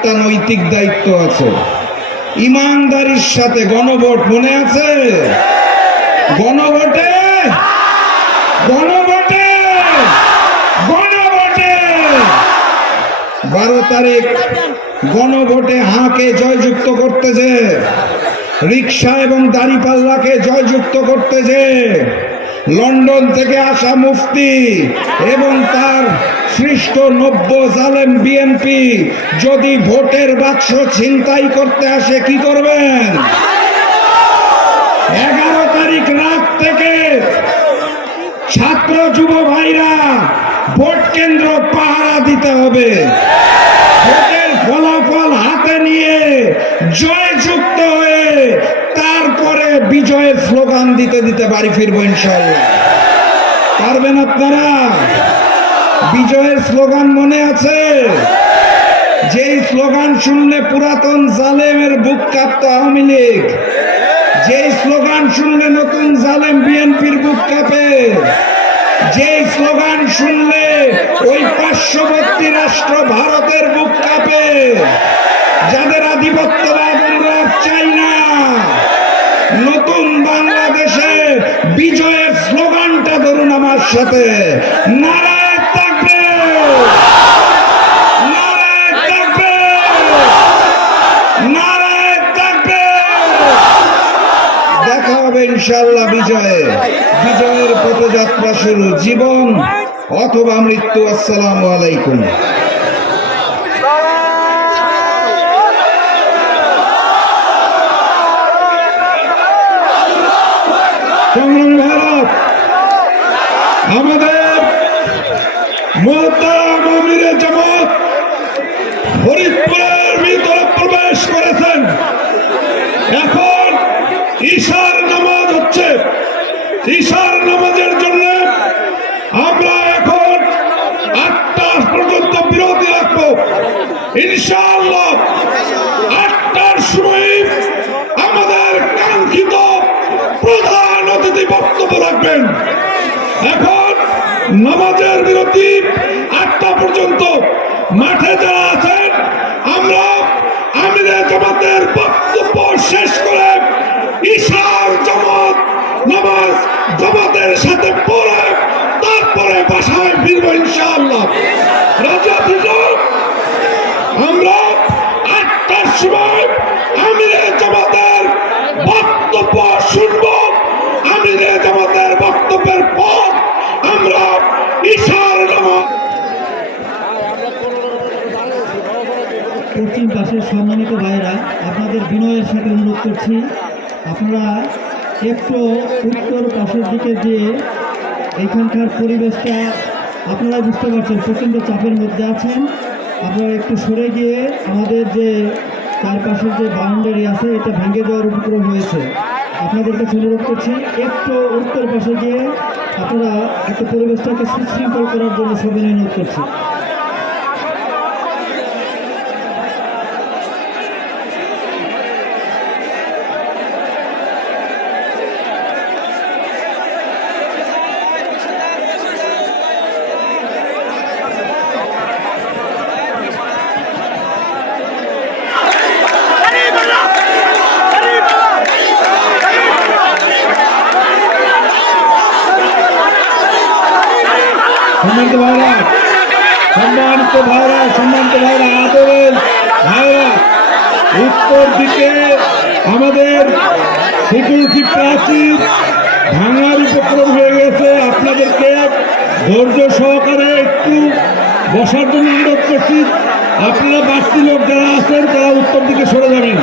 একটা নৈতিক দায়িত্ব আছে। ইমানদারির সাথে গণভোট, মনে আছে? গণভোটে গণভোটে গণভোটে 12 তারিখ গণভোটে হাঁকে জয়যুক্ত করতে যে, রিক্সা এবং দাড়িপাল্লাকে জয়যুক্ত করতে যে লন্ডন থেকে আসা মুফতি এবং তার সৃষ্ট নব্য জালেম বিএনপি যদি ভোটের বাক্স ছিনতাই করতে আসে কি করবেন? 11 তারিখ রাত থেকে ছাত্র যুব ভাইরা ভোট কেন্দ্র পাহারা দিতে হবে। ভোটের ফলাফল হাতে নিয়ে জয়যুক্ত হয়ে তারপরে বিজয়ের স্লোগান দিতে দিতে বাড়ি ফিরবো ইনশাআল্লাহ। পারবেন আপনারা? বিজয়ের স্লোগান মনে আছে? যেই স্লোগান শুনলে পুরাতন জালেমের বুক কাঁপতো আওয়ামী লীগ, যেই স্লোগান শুনলে নতুন জালেম বিএনপির বুক কাঁপে, যে স্লোগান শুনলে ওই পার্শ্ববর্তী রাষ্ট্র ভারতের বুক কাঁপে, যাদের আধিপত্যবাদ আমরা চাই না, নতুন বাংলাদেশে বিজয়ের স্লোগানটা ধরুন আমার সাথে, নারায়ে তাকবীর, নারায়ে তাকবীর, নারায়ে তাকবীর। দেখা হবে ইনশাআল্লাহ বিজয়ে। বিজয়ের পথযাত্রা শুরু, জীবন অথবা মৃত্যু। আসসালামু আলাইকুম। আমাদের মুহতারাম আমিরে জামাত ফরিদপুরের ভিতরে প্রবেশ করেছেন। এখন ঈশার নামাজ হচ্ছে। ঈশার নামাজের জন্য আমরা এখন 8টা পর্যন্ত বিরতি রাখবো ইনশাআল্লাহ। 8টার সময় আমাদের কাঙ্ক্ষিত প্রধান অতিথি বক্তব্য রাখবেন। এখন নামাজের বিরতি 8টা পর্যন্ত। মাঠে যারা আছেন আমরা আমিরে জামাতের বক্তব্য শেষ করে ঈশার জামাত নামাজ জামাতের সাথে পড়ে তারপরে বাসায় ফিরবো ইনশাআল্লাহ। রাজা দিলাম আমরা 8টার সময় আমিরে জামাতের বক্তব্য শুনব। আমিরে জামাতের বক্তব্যের পর আমরা ঈশার নামাজ। পশ্চিম পাশের সম্মানিত ভাইরা, আপনাদের বিনয়ের সাথে অনুরোধ করছি আপনারা একটু উত্তর পাশের দিকে যে এখানকার পরিবেশটা আপনারা বুঝতে পারছেন প্রচণ্ড চাপের মধ্যে আছেন। আপনারা একটু সরে গিয়ে আমাদের যে চারপাশের যে বাউন্ডারি আছে এটা ভেঙে দেওয়ার উপক্রম হয়েছে। আপনাদের কাছে অনুরোধ করছি একটু উত্তর পাশে গিয়ে আপনারা একটু পরিবেশটাকে সুশৃঙ্খল করার জন্য সবিনয় অনুরোধ করছি। সম্মানিত ভাইরা, সম্মানিত ভাইরা, সম্মানিত ভাইরা, আদরের ভাইরা, উত্তর দিকে আমাদের সিকিউরিটি প্রাচীর ভাঙার উপক্রম হয়ে গেছে। আপনাদেরকে ধৈর্য সহকারে একটু বসার জন্য অনুরোধ করছি। আপনারা বাড়তি লোক যারা আছেন তারা উত্তর দিকে সরে যাবেন।